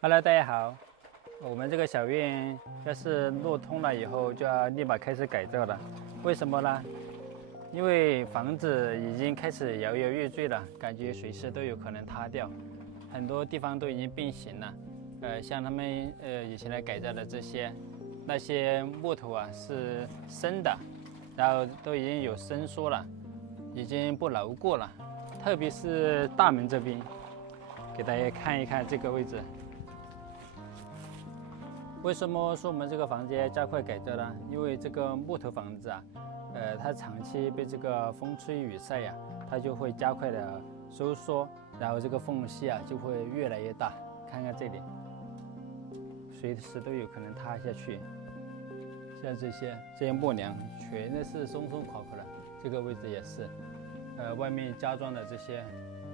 Hello，大家好。我们这个小院要是路通了以后，就要立马开始改造了。为什么呢？因为房子已经开始摇摇欲坠了，感觉随时都有可能塌掉，很多地方都已经变形了。像他们以前来改造的那些木头啊是生的，然后都已经有伸缩了，已经不牢固了。特别是大门这边，给大家看一看这个位置。为什么说我们这个房子要加快改造呢？因为这个木头房子啊，它长期被这个风吹雨晒呀，它就会加快的收缩，然后这个缝隙啊就会越来越大。看看这里，随时都有可能塌下去。像这些木梁全都是松松垮垮的，这个位置也是，外面加装的这些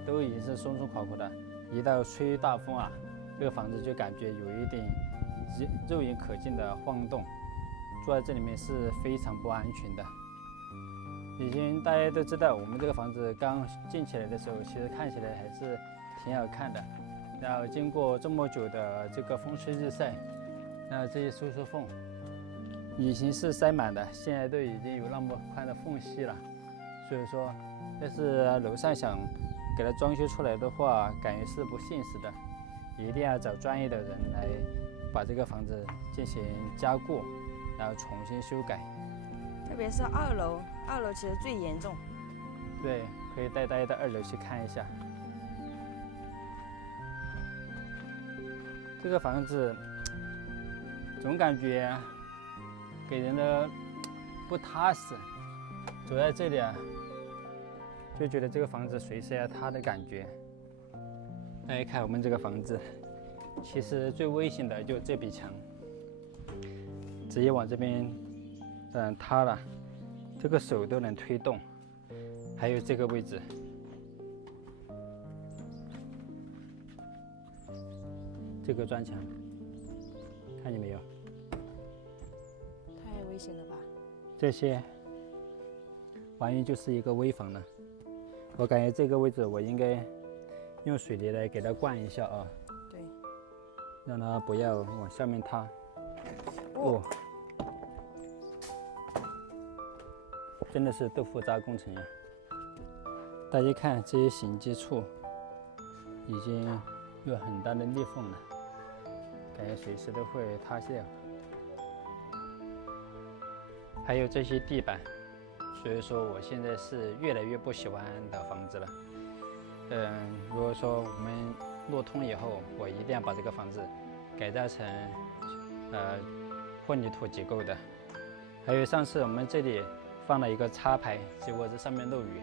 都已经是松松垮垮的。一到吹大风啊，这个房子就感觉有一点肉眼可见的晃动，住在这里面是非常不安全的。以前大家都知道，我们这个房子刚建起来的时候，其实看起来还是挺好看的。然后经过这么久的这个风吹日晒，那这些收缩缝以前是塞满的，现在都已经有那么宽的缝隙了。所以说，要是楼上想给它装修出来的话，感觉是不现实的，一定要找专业的人来把这个房子进行加固，然后重新修改。特别是二楼，二楼其实最严重。对，可以带大家到2楼去看一下。这个房子总感觉给人的不踏实，走在这里啊，就觉得这个房子随时要塌的感觉。大家看我们这个房子，其实最危险的就这壁墙，直接往这边塌了，这个手都能推动。还有这个位置，这个砖墙，看见没有？太危险了吧？这些完全就是一个危房了。我感觉这个位置我应该用水泥来给它灌一下啊。对，让它不要往下面塌。哦，真的是豆腐渣工程呀！大家看这些衔接处已经有很大的裂缝了，感觉随时都会塌掉。还有这些地板，所以说我现在是越来越不喜欢的房子了。如果说我们路通以后，我一定要把这个房子改造成混凝土结构的。还有上次我们这里放了一个插排，结果这上面漏雨，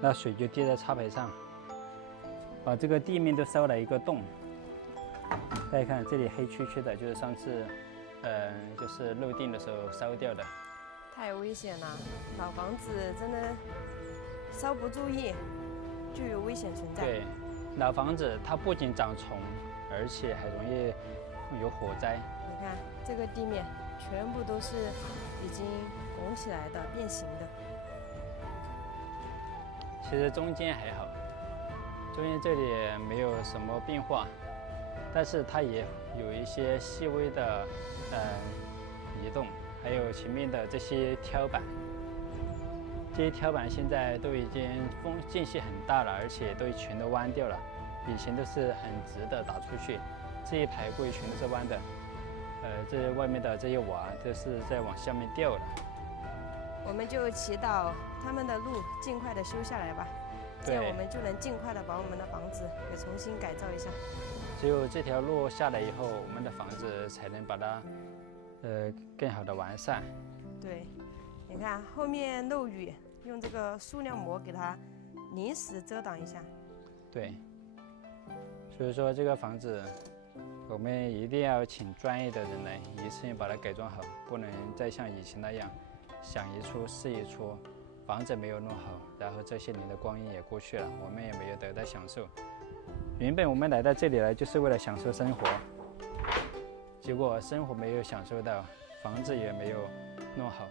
那水就滴在插排上，把这个地面都烧了一个洞。大家看这里黑黢黢的，就是上次就是漏电的时候烧掉的。太危险了！老房子真的稍不注意就有危险存在。对，老房子它不仅长虫，而且还容易有火灾。你看这个地面全部都是已经拱起来的、变形的。其实中间还好，中间这里没有什么变化，但是它也有一些细微的移动。还有前面的这些挑板，这些挑板现在都已经间隙很大了，而且都全都弯掉了。以前都是很直的打出去，这一排柜全都是弯的。这外面的这些瓦都是在往下面掉了。我们就祈祷他们的路尽快的修下来吧，这样我们就能尽快的把我们的房子给重新改造一下。只有这条路下来以后，我们的房子才能把它更好的完善。对，你看后面漏雨，用这个塑料膜给它临时遮挡一下。对，所以说这个房子我们一定要请专业的人来一次性把它改装好，不能再像以前那样想一出是一出，房子没有弄好，然后这些年的光阴也过去了，我们也没有得到享受。原本我们来到这里来就是为了享受生活，结果生活没有享受到，房子也没有弄好。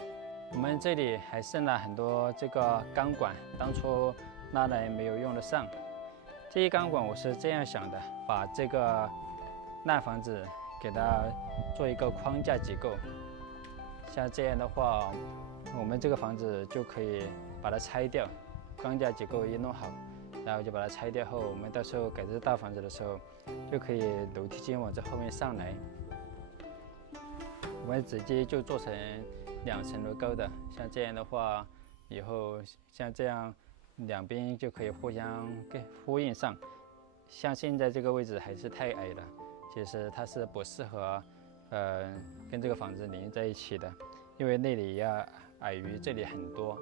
我们这里还剩了很多这个钢管，当初拉来没有用得上。这些钢管我是这样想的，把这个烂房子给它做一个框架结构。像这样的话，我们这个房子就可以把它拆掉，框架结构一弄好，然后就把它拆掉后，我们到时候改这大房子的时候，就可以楼梯间往这后面上来。我们直接就做成2层楼高的，像这样的话，以后像这样两边就可以互相呼应上。像现在这个位置还是太矮了，其实它是不适合跟这个房子连在一起的，因为那里要矮于这里很多，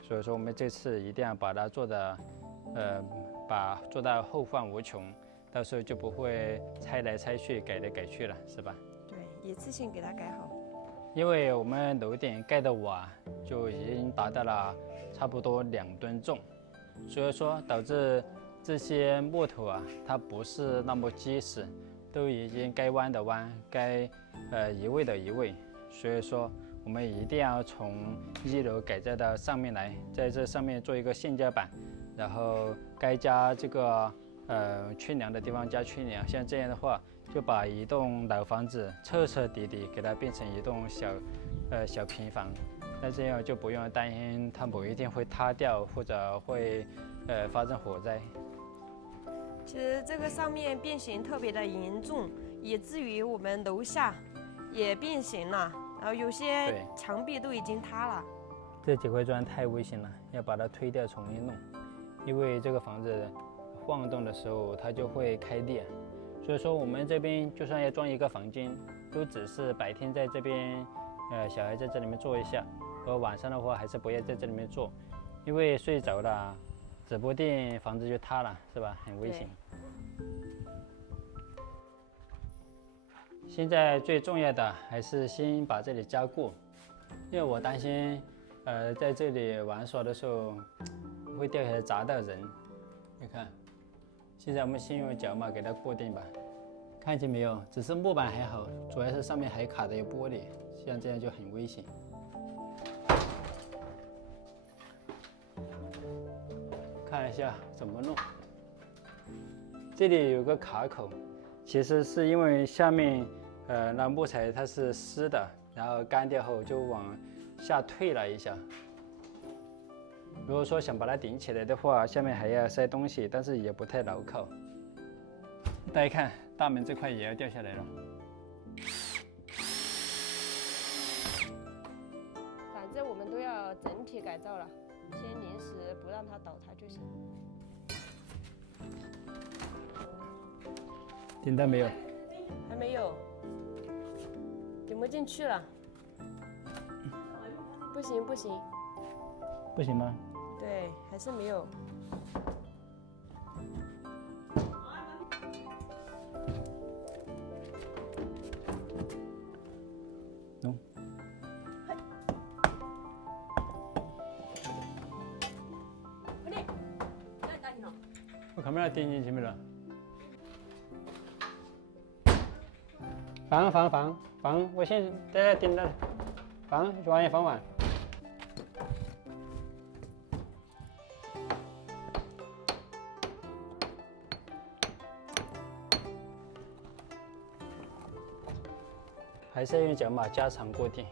所以说我们这次一定要把它做的做到后患无穷，到时候就不会拆来拆去改来改去了，是吧？对，一次性给它改好。因为我们楼顶盖的瓦就已经达到了差不多2吨重，所以说导致这些木头啊，它不是那么结实，都已经该弯的弯，该移位的移位，所以说我们一定要从1楼改造到上面来，在这上面做一个限价板，然后该加这个缺梁的地方加缺梁，像这样的话，就把一栋老房子彻彻底底给它变成一栋小平房，那这样就不用担心它某一天会塌掉或者会发生火灾。其实这个上面变形特别的严重，以至于我们楼下也变形了，然后有些墙壁都已经塌了。这几块砖太危险了，要把它推掉重新弄，因为这个房子晃动的时候它就会开裂。所以说我们这边就算要装一个房间，都只是白天在这边，小孩在这里面坐一下，而晚上的话还是不要在这里面坐，因为睡着了，指不定房子就塌了，是吧？很危险。现在最重要的还是先把这里加固，因为我担心，在这里玩耍的时候会掉下来砸到人。你看。现在我们先用脚码给它固定吧，看见没有？只是木板还好，主要是上面还卡的有玻璃，像这样就很危险。看一下怎么弄。这里有个卡口，其实是因为下面那木材它是湿的，然后干掉后就往下退了一下。如果说想把它顶起来的话，下面还要塞东西，但是也不太牢靠。大家看，大门这块也要掉下来了。反正我们都要整体改造了，先临时不让它倒塌就行。顶到没有？还没有，顶不进去了。不行不行。不行吗？对，还是没有。弄。我看没有点进去没了。放，我先在这顶着，放，完也放完。还是要用脚码加长固定。